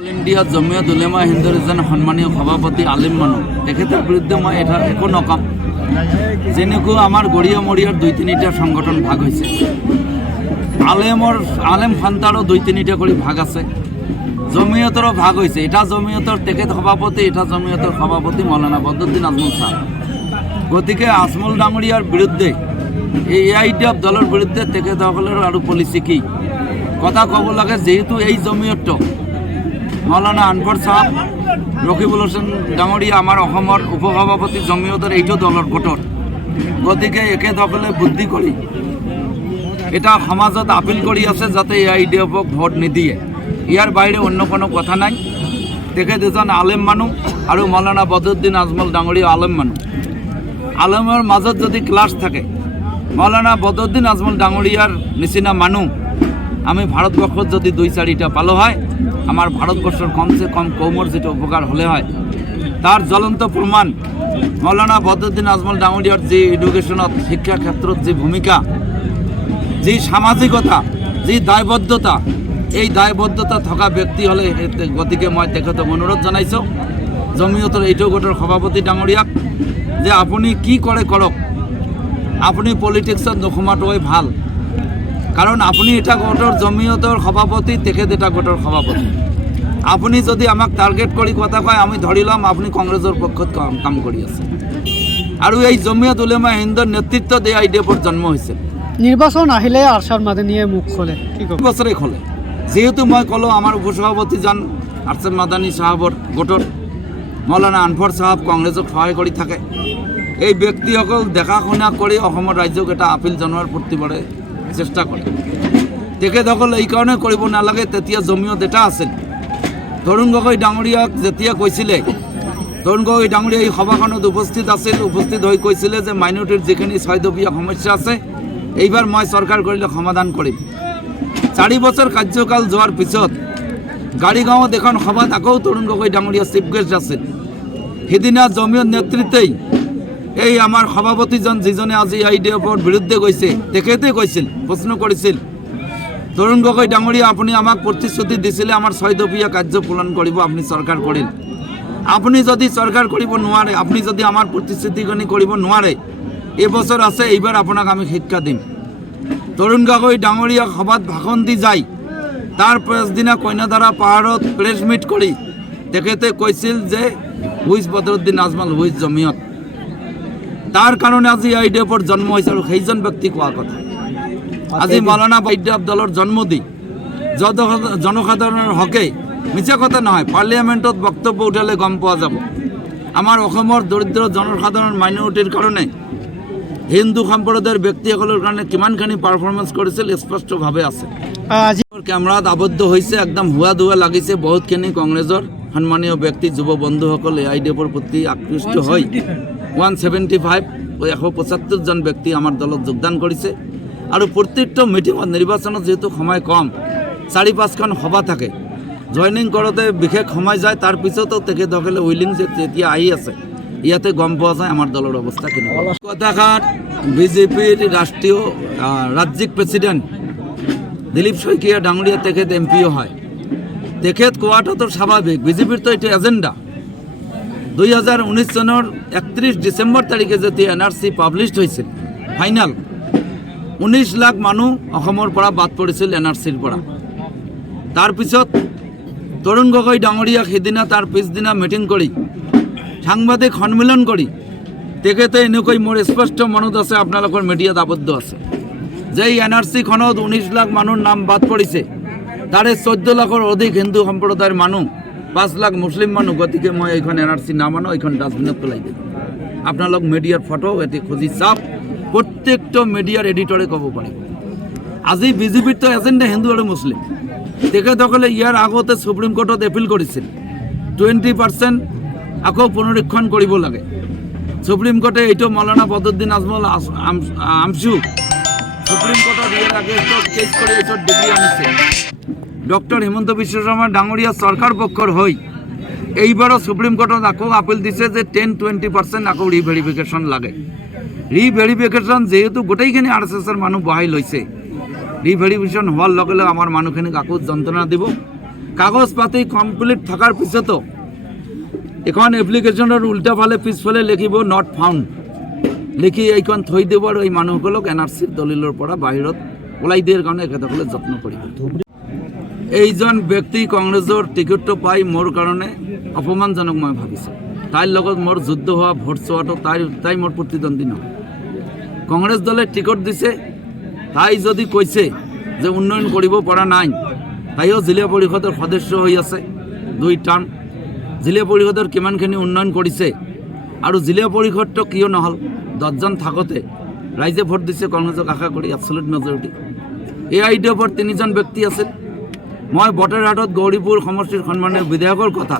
All India Jamiat Ulema হিন্দৰ এজন সন্মানীয় সভাপতি আলিম মানুহ তেখেতৰ বিৰুদ্ধে মই এটা একো নকম। যেনেকৈ আমাৰ গড়িয়া মৰিয়াৰ 2-3টা সংগঠন ভাগ হৈছে, আলেম ফান্তাৰো 2-3টা কৰি ভাগ আছে, জমিয়তৰো ভাগ হৈছে। এটা জমিয়তৰ তেখেত সভাপতি, এটা জমিয়তৰ সভাপতি মৌলানা বদৰুদ্দিন আজমল সাহেব। গতিকে আজমল ডাঙৰীয়াৰ বিৰুদ্ধে এই AIDF দলৰ বিৰুদ্ধে তেখেতসকলৰ আৰু পলিচি কি কথা ক'ব লাগে। যেহেতু এই জমিয়তটো মৌলানা আনফৰ সাহেব, ৰকিবুল হোসেন ডাঙৰীয়া আমাৰ অসমৰ উপসভাপতি জমিয়তৰ এইটো দলৰ গোটৰ। গতিকে এখেতসকলে বুদ্ধি কৰি এটা সমাজত আপিল কৰি আছে যাতে AIDFক ভোট নিদিয়ে। ইয়াৰ বাহিৰে অন্য কোনো কথা নাই। তেখেত এজন আলেম মানুহ আৰু মৌলানা বদৰুদ্দিন আজমল ডাঙৰীয়া আলেম মানুহ। আলেমৰ মাজত যদি ক্লাছ থাকে, মৌলানা বদৰুদ্দিন আজমল ডাঙৰীয়াৰ নিচিনা মানুহ আমি ভাৰতবৰ্ষত যদি 2-4টা পালো হয়, আমাৰ ভাৰতবৰ্ষৰ কমসে কম কৌমৰ যেটো উপকাৰ হলে হয়। তাৰ জ্বলন্ত প্ৰমাণ মৌলানা বদৰুদ্দিন আজমল ডাঙৰীয়াৰ যি এডুকেশ্যনত, শিক্ষা ক্ষেত্ৰত যি ভূমিকা, যি সামাজিকতা, যি দায়বদ্ধতা, এই দায়বদ্ধতা থকা ব্যক্তি হলে। গতিকে মই তেখেতক অনুৰোধ জনাইছোঁ, জমিয়তৰ এইটো গোটৰ সভাপতি ডাঙৰীয়াক, যে আপুনি কি কৰে কৰক, আপুনি পলিটিক্সত নোসোমাটোৱে ভাল। কাৰণ আপুনি এটা গোটৰ জমিয়তৰ সভাপতি, তেখেত এটা গোটৰ সভাপতি। আপুনি যদি আমাক টাৰ্গেট কৰি কথা কয়, আমি ধৰি ল'ম আপুনি কংগ্ৰেছৰ পক্ষত কাম কৰি আছে। আৰু এই জমিয়ত উলেমা হিন্দৰ নেতৃত্বত AIDFৰ জন্ম হৈছে। নিৰ্বাচন আহিলে আৰছাদ মাদানীয়ে মুখ খোলে, কি ক'ব? বছৰে খোলে। যেহেতু মই ক'লোঁ আমাৰ উপসভাপতিজন আৰছাদ মাদানী সাহেবৰ গোটৰ, মৌলানা আনফৰ সাহেব কংগ্ৰেছক সহায় কৰি থাকে। এই ব্যক্তিসকল দেখা শুনা কৰি অসমৰ ৰাজ্যক এটা আপিল জনোৱাৰ প্ৰতিবাৰে চেষ্টা কৰে। তেখেতসকল এইকাৰণে কৰিব নালাগে, তেতিয়া জমিয়ত এটা আছিল। তৰুণ গগৈ ডাঙৰীয়াক যেতিয়া কৈছিলে, তৰুণ গগৈ ডাঙৰীয়া এই সভাখনত উপস্থিত আছিল, উপস্থিত হৈ কৈছিলে যে মাইনৰিটিৰ যিখিনি 6 দফীয়া সমস্যা আছে, এইবাৰ মই চৰকাৰ কৰিলে সমাধান কৰিম। 4 বছৰ কাৰ্যকাল যোৱাৰ পিছত গাড়ীগাঁৱত এখন সভাত আকৌ তৰুণ গগৈ ডাঙৰীয়া চিফ গেষ্ট আছিল। সিদিনা জমিয়ত নেতৃত্বেই এই আমাৰ সভাপতিজন, যিজনে আজি AIDFৰ বিৰুদ্ধে গৈছে, তেখেতে কৈছিল, প্ৰশ্ন কৰিছিল, তৰুণ গগৈ ডাঙৰীয়া আপুনি আমাক প্ৰতিশ্ৰুতি দিছিলে আমাৰ 6 দফীয়া কাৰ্য পূৰণ কৰিব, আপুনি চৰকাৰ কৰিল। আপুনি যদি চৰকাৰ কৰিব নোৱাৰে, আপুনি যদি আমাৰ প্ৰতিশ্ৰুতিখিনি কৰিব নোৱাৰে, এইবছৰ আছে, এইবাৰ আপোনাক আমি শিক্ষা দিম। তৰুণ গগৈ ডাঙৰীয়া সভাত ভাষণ দি যায়, তাৰ পাছদিনা কন্যাধাৰা পাহাৰত প্ৰেছ মিট কৰি তেখেতে কৈছিল যে হুইজ বদৰুদ্দিন আজমল, হুইজ জমিয়ত। তাৰ কাৰণে আজি AIDFৰ জন্ম হৈছে। আৰু সেইজন ব্যক্তি কোৱা কথা, আজি মৌলানা AIDF দলৰ জন্ম দি জনসাধাৰণৰ হকে মিছা কথা নহয়, পাৰ্লিয়ামেণ্টত বক্তব্য উঠালে গম পোৱা যাব। আমাৰ অসমৰ দৰিদ্ৰ জনসাধাৰণ মাইনৰিটিৰ কাৰণে, হিন্দু সম্প্ৰদায়ৰ ব্যক্তিসকলৰ কাৰণে কিমানখিনি পাৰফৰ্মেঞ্চ কৰিছিল স্পষ্টভাৱে আছে। কেমেৰাত আবদ্ধ হৈছে, একদম হুৱা দুৱা লাগিছে। বহুতখিনি কংগ্ৰেছৰ সন্মানীয় ব্যক্তি, যুৱ বন্ধুসকল AIDFৰ প্ৰতি আকৃষ্ট হৈ 175 জন ব্যক্তি আমাৰ দলত যোগদান কৰিছে। আৰু প্ৰত্যেকটো মিটিঙত, নিৰ্বাচনত যিহেতু সময় কম, 4-5খন সভা থাকে, জইনিং কৰোঁতে বিশেষ সময় যায়। তাৰ পিছতো তেখেতসকলে উইলিং যে তেতিয়া আহি আছে, ইয়াতে গম পোৱা যায় আমাৰ দলৰ অৱস্থা কেনেকুৱা। কথাষাৰ BJPৰ ৰাজ্যিক প্ৰেচিডেণ্ট দিলীপ শইকীয়া ডাঙৰীয়া, তেখেত MPও হয়। তেখেত কোৱাটোতো স্বাভাৱিক, BJPৰ তো এইটো এজেণ্ডা। 2019 চনৰ 31 ডিচেম্বৰ তাৰিখে যেতিয়া NRC পাব্লিছড হৈছিল, ফাইনেল 19 লাখ মানুহ অসমৰ পৰা বাদ পৰিছিল NRCৰ পৰা। তাৰপিছত তৰুণ গগৈ ডাঙৰীয়াক সিদিনা, তাৰ পিছদিনা মিটিং কৰি সাংবাদিক সন্মিলন কৰি তেখেতে এনেকৈ, মোৰ স্পষ্ট মনত আছে, আপোনালোকৰ মিডিয়াত আবদ্ধ আছে, যে এই NRCখনত 19 লাখ মানুহৰ নাম বাদ পৰিছে, তাৰে 14 লাখৰ অধিক হিন্দু সম্প্ৰদায়ৰ মানুহ, 5 লাখ মুছলিম মানুহ। গতিকে মই এইখন NRC নামানো, এইখন ডাষ্টবিনত পেলাই দিম। আপোনালোক মিডিয়াৰ ফটো এটি খুঁজি চাওক, প্ৰত্যেকটো মিডিয়াৰ এডিটৰে ক'ব পাৰিব। আজি BJPৰ তো এজেণ্ডা হিন্দু আৰু মুছলিম। তেখেতসকলে ইয়াৰ আগতে সুপ্ৰিম কোৰ্টত এপিল কৰিছিল, 20% আকৌ পুনৰীক্ষণ কৰিব লাগে। সুপ্ৰিম কোৰ্টে এইটো মৌলানা বদৰুদ্দিন আজমল আমছু সুপ্ৰিম কোৰ্টত ইয়াৰ আগেষ্টত কেছ কৰি এইটোত ডিগ্ৰী আনিছে। ডক্টৰ হিমন্ত বিশ্ব শৰ্মা ডাঙৰীয়া চৰকাৰ পক্ষৰ হৈ এইবাৰো সুপ্ৰিম কোৰ্টত আকৌ আপিল দিছে যে 10-20% আকৌ ৰিভেৰিফিকেশ্যন লাগে। ৰিভেৰিফিকেশ্যন যেহেতু গোটেইখিনি RSSৰ মানুহ বহাই লৈছে, ৰিভেৰিফিকেশ্যন হোৱাৰ লগে লগে আমাৰ মানুহখিনিক আকৌ যন্ত্ৰণা দিব। কাগজ পাতি কমপ্লিট থকাৰ পিছতো এখন এপ্লিকেশ্যনৰ উল্টা ফালে পিছফালে লিখিব নট ফাউণ্ড লিখি এইখন থৈ দিব আৰু এই মানুহসকলক NRCৰ দলিলৰ পৰা বাহিৰত ওলাই দিয়াৰ কাৰণে এখেতসকলে যত্ন কৰিব। এইজন ব্যক্তি কংগ্ৰেছৰ টিকেটটো পাই মোৰ কাৰণে অপমানজনক মই ভাবিছোঁ। তাইৰ লগত মোৰ যুদ্ধ হোৱা ভোট চোৱাটো তাই মোৰ প্ৰতিদ্বন্দ্বী নহয়। কংগ্ৰেছ দলে টিকট দিছে, তাই যদি কৈছে যে উন্নয়ন কৰিব পৰা নাই, তাইও জিলা পৰিষদৰ সদস্য হৈ আছে 2 টাৰ্ম। জিলা পৰিষদৰ কিমানখিনি উন্নয়ন কৰিছে আৰু জিলা পৰিষদটো কিয় নহ'ল? 10জন থাকোঁতে ৰাইজে ভোট দিছে কংগ্ৰেছক আশা কৰি এবছলুট মেজৰিটি। AIDFৰ 3জন ব্যক্তি আছিল। মই বটেৰহাটত গৌৰীপুৰ সমষ্টিৰ সন্মানীয় বিধায়কৰ কথা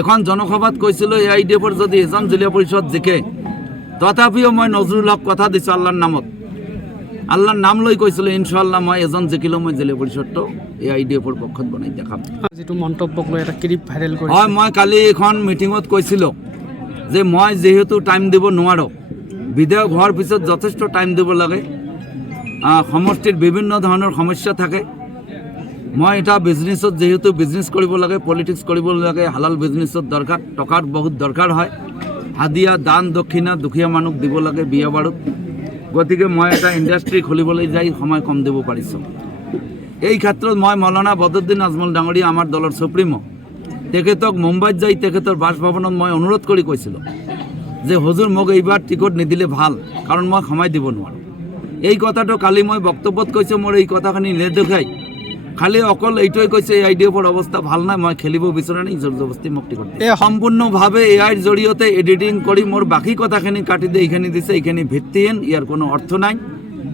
এখন জনসভাত কৈছিলোঁ, AIDFৰ যদি এজন জিলা পৰিষদ জিকে, তথাপিও মই নজৰুল হক কথা দিছোঁ আল্লাহৰ নামত, আল্লাহৰ নাম লৈ কৈছিলোঁ ইনশাআল্লাহ মই এজন জিকিলেও মই জিলা পৰিষদটো AIDFৰ পক্ষত বনাই দেখাম। যিটো মন্তব্যক লৈ এটা ক্লিপ ভাইৰেল কৰি হয়, মই কালি এখন মিটিঙত কৈছিলোঁ যে মই যিহেতু টাইম দিব নোৱাৰোঁ, বিধায়ক হোৱাৰ পিছত যথেষ্ট টাইম দিব লাগে, সমষ্টিত বিভিন্ন ধৰণৰ সমস্যা থাকে। মই এটা বিজনেছত যেহেতু বিজনেছ কৰিব লাগে, পলিটিক্স কৰিব লাগে, হালাল বিজনেছত দৰকাৰ, টকাৰ বহুত দৰকাৰ হয়, হাদিয়া দান দক্ষিণা দুখীয়া মানুহক দিব লাগে বিয়া বাৰুত। গতিকে মই এটা ইণ্ডাষ্ট্ৰি খুলিবলৈ যাই সময় কম দিব পাৰিছোঁ। এই ক্ষেত্ৰত মই মৌলানা বদৰুদ্দিন আজমল ডাঙৰীয়া আমাৰ দলৰ সুপ্ৰিমো, তেখেতক মুম্বাইত যাই তেখেতৰ বাসভৱনত মই অনুৰোধ কৰি কৈছিলোঁ যে হুজুৰ মোক এইবাৰ টিকট নিদিলে ভাল, কাৰণ মই সময় দিব নোৱাৰোঁ। এই কথাটো কালি মই বক্তব্যত কৈছোঁ। মোৰ এই কথাখিনি নেদেখাই খালি অকল এইটোৱে কৈছে AIDFৰ অৱস্থা ভাল নাই, মই খেলিব বিচৰা নাই, জোৰ জবস্তি মোক টিকট দিয়ে। সম্পূৰ্ণভাৱে AIৰ জৰিয়তে এডিটিং কৰি মোৰ বাকী কথাখিনি কাটি দিয়ে, এইখিনি দিছে, এইখিনি ভিত্তিহীন, ইয়াৰ কোনো অৰ্থ নাই।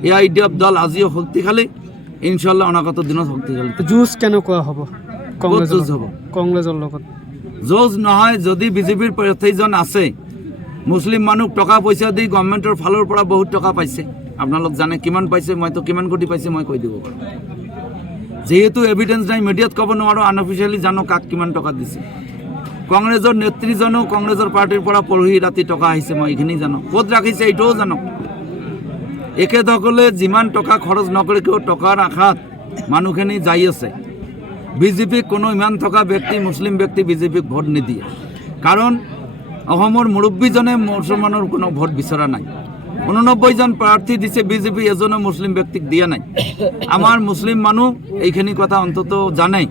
AIDF দল আজিও শক্তিশালী, ইনশাআল্লাহ অনাগত দিনত শক্তিশালী। যুঁজ কেনেকুৱা হ'ব যুঁজ হ'ব কংগ্ৰেছৰ লগত? যুঁজ নহয়, যদি বিজেপিৰ প্ৰাৰ্থীজন আছে, মুছলিম মানুহ টকা পইচা দি গভৰ্ণমেণ্টৰ ফালৰ পৰা বহুত টকা পাইছে, আপোনালোক জানে কিমান পাইছে, মইতো কিমান কোটি পাইছে মই কৈ দিব পাৰোঁ। যেহেতু এভিডেন্স নাই, মিডিয়াত ক'ব নোৱাৰোঁ, আনঅফিচিয়েলি জানো কাক কিমান টকা দিছে। কংগ্ৰেছৰ নেত্ৰীজনো কংগ্ৰেছৰ পাৰ্টিৰ পৰা পৰহি ৰাতি টকা আহিছে, মই এইখিনি জানো, ক'ত ৰাখিছে এইটোও জানো। এখেতসকলে যিমান টকা খৰচ নকৰি কিয় টকাৰ আশাত মানুহখিনি যাই আছে। বিজেপিক কোনো ইমান থকা ব্যক্তি, মুছলিম ব্যক্তি বিজেপিক ভোট নিদিয়ে, কাৰণ অসমৰ মুৰব্বীজনে মুছলমানৰ কোনো ভোট বিচৰা নাই। 89জন প্ৰাৰ্থী দিছে বিজেপি, এজনো মুছলিম ব্যক্তিক দিয়া নাই। আমাৰ মুছলিম মানুহ এইখিনি কথা অন্তত জানে।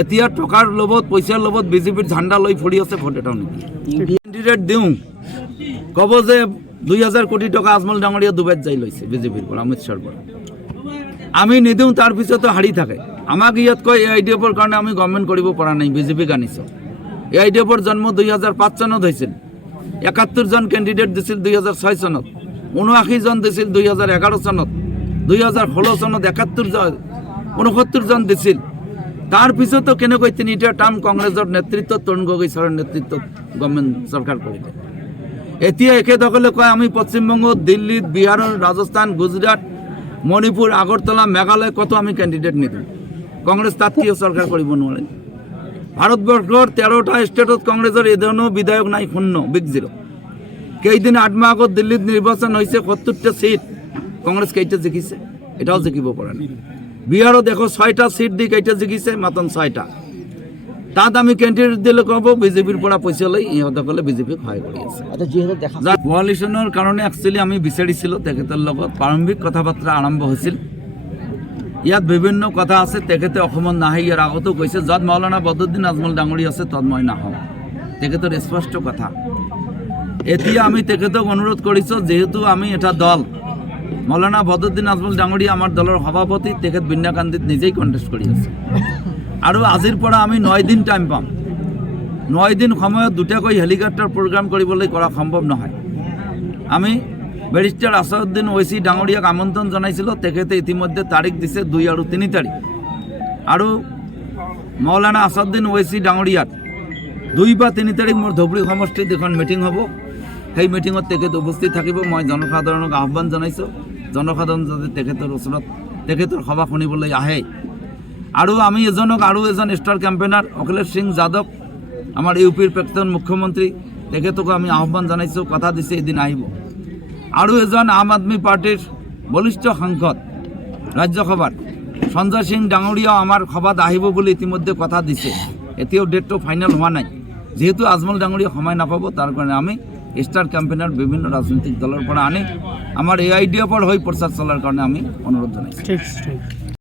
এতিয়া টকাৰ লোভত, পইচাৰ লোভত বিজেপিৰ ঝাণ্ডা লৈ ফুৰি আছে, ভোট এটাও নিদিয়ে। কেণ্ডিডেট দিওঁ, ক'ব যে 2000 কোটি টকা আজমল ডাঙৰীয়া ডুবাইত যাই লৈছে বিজেপিৰ পৰা, অমিত শ্বাহৰ পৰা। আমি নিদিওঁ, তাৰপিছতো হাৰি থাকে। আমাক ইয়াত কয় AIDFৰ কাৰণে আমি গভৰ্ণমেণ্ট কৰিব পৰা নাই, বিজেপিক আনিছোঁ। AIDFৰ জন্ম 2005 চনত হৈছিল। 71জন কেণ্ডিডেট দিছিল 2006 চনত, 79জন দিছিল 2011 চনত, 2016 চনত 69জন দিছিল। তাৰপিছতো কেনেকৈ 3টা টাৰ্ম কংগ্ৰেছৰ নেতৃত্বত, তৰুণ গগৈ ছাৰৰ নেতৃত্বত গভৰ্ণমেণ্ট চৰকাৰ কৰিলে। এতিয়া এখেতসকলে কয় আমি পশ্চিমবংগ, দিল্লীত, বিহাৰৰ, ৰাজস্থান, গুজৰাট, মণিপুৰ, আগৰতলা, মেঘালয় কত আমি কেণ্ডিডেট নিদিওঁ। কংগ্ৰেছ তাত কিয় চৰকাৰ কৰিব নোৱাৰে? ভাৰতবৰ্ষৰ 13টা ষ্টেটত কংগ্ৰেছৰ এজনো বিধায়ক নাই, 0, বিগ 0। কেইদিন 8 মাহ আগত দিল্লীত নিৰ্বাচন হৈছে, 70টা সিট, কংগ্ৰেছ কেইটা জিকিছে? এটাও জিকিব পৰা নাই। বিহাৰত 6টা সিট দি কেইটা জিকিছে? মাত্ৰ 6টা। তাত আমি কেণ্ডিডেট দিলে ক'ব বিজেপিৰ পৰা পইচা লৈ ইহঁতসকলে বিজেপিক সহায় কৰি আছে। কোৱালিশ্যনৰ কাৰণে একচুৱেলি আমি বিচাৰিছিলোঁ, তেখেতৰ লগত প্ৰাৰম্ভিক কথা বাৰ্তা আৰম্ভ হৈছিল। ইয়াত বিভিন্ন কথা আছে, তেখেতে অসমত নাহে, ইয়াৰ আগতো কৈছে য'ত মৌলানা বদৰুদ্দিন আজমল ডাঙৰী আছে তত মই নাহোঁ, তেখেতৰ স্পষ্ট কথা। এতিয়া আমি তেখেতক অনুৰোধ কৰিছোঁ, যেহেতু আমি এটা দল, মৌলানা বদৰুদ্দিন আজমল ডাঙৰী আমাৰ দলৰ সভাপতি, তেখেত বিন্যাকান্দিত নিজেই কণ্টেষ্ট কৰি আছে। আৰু আজিৰ পৰা আমি 9 দিন টাইম পাম। 9 দিন সময়ত দুটাকৈ হেলিকপ্টাৰ প্ৰগ্ৰাম কৰিবলৈ কৰা সম্ভৱ নহয়। আমি বেৰিষ্টাৰ আছাদুদ্দিন ওৱেইচি ডাঙৰীয়াক আমন্ত্ৰণ জনাইছিলোঁ, তেখেতে ইতিমধ্যে তাৰিখ দিছে 2 আৰু 3 তাৰিখ। আৰু মৌলানা আছাদুদ্দিন ওৱেইচি ডাঙৰীয়াত 2 বা 3 তাৰিখ মোৰ ধুবুৰী সমষ্টিত এখন মিটিং হ'ব। সেই মিটিঙত তেখেত উপস্থিত থাকিব। মই জনসাধাৰণক আহ্বান জনাইছোঁ, জনসাধাৰণ যাতে তেখেতৰ ওচৰত তেখেতৰ সভা শুনিবলৈ আহে। আৰু আমি এজনক আৰু এজন ষ্টাৰ কেম্পেইনাৰ অখিলেশ সিং যাদৱ, আমাৰ ইউপিৰ প্ৰাক্তন মুখ্যমন্ত্ৰী, তেখেতকো আমি আহ্বান জনাইছোঁ, কথা দিছে এদিন আহিব। আৰু এজন আম আদমি পাৰ্টিৰ বলিষ্ঠ সাংসদ, ৰাজ্যসভাৰ সঞ্জয় সিং ডাঙৰীয়াও আমাৰ সভাত আহিব বুলি ইতিমধ্যে কথা দিছে, এতিয়াও ডেটটো ফাইনেল হোৱা নাই। যেহেতু আজমল ডাঙৰীয়া সময় নাপাব, তাৰ কাৰণে আমি ষ্টাৰ কেম্পেইনাৰ বিভিন্ন ৰাজনৈতিক দলৰ পৰা আনি আমাৰ AIDF হৈ প্ৰচাৰ চলাৰ কাৰণে আমি অনুৰোধ জনাইছোঁ। ঠিক আছে, ঠিক আছে।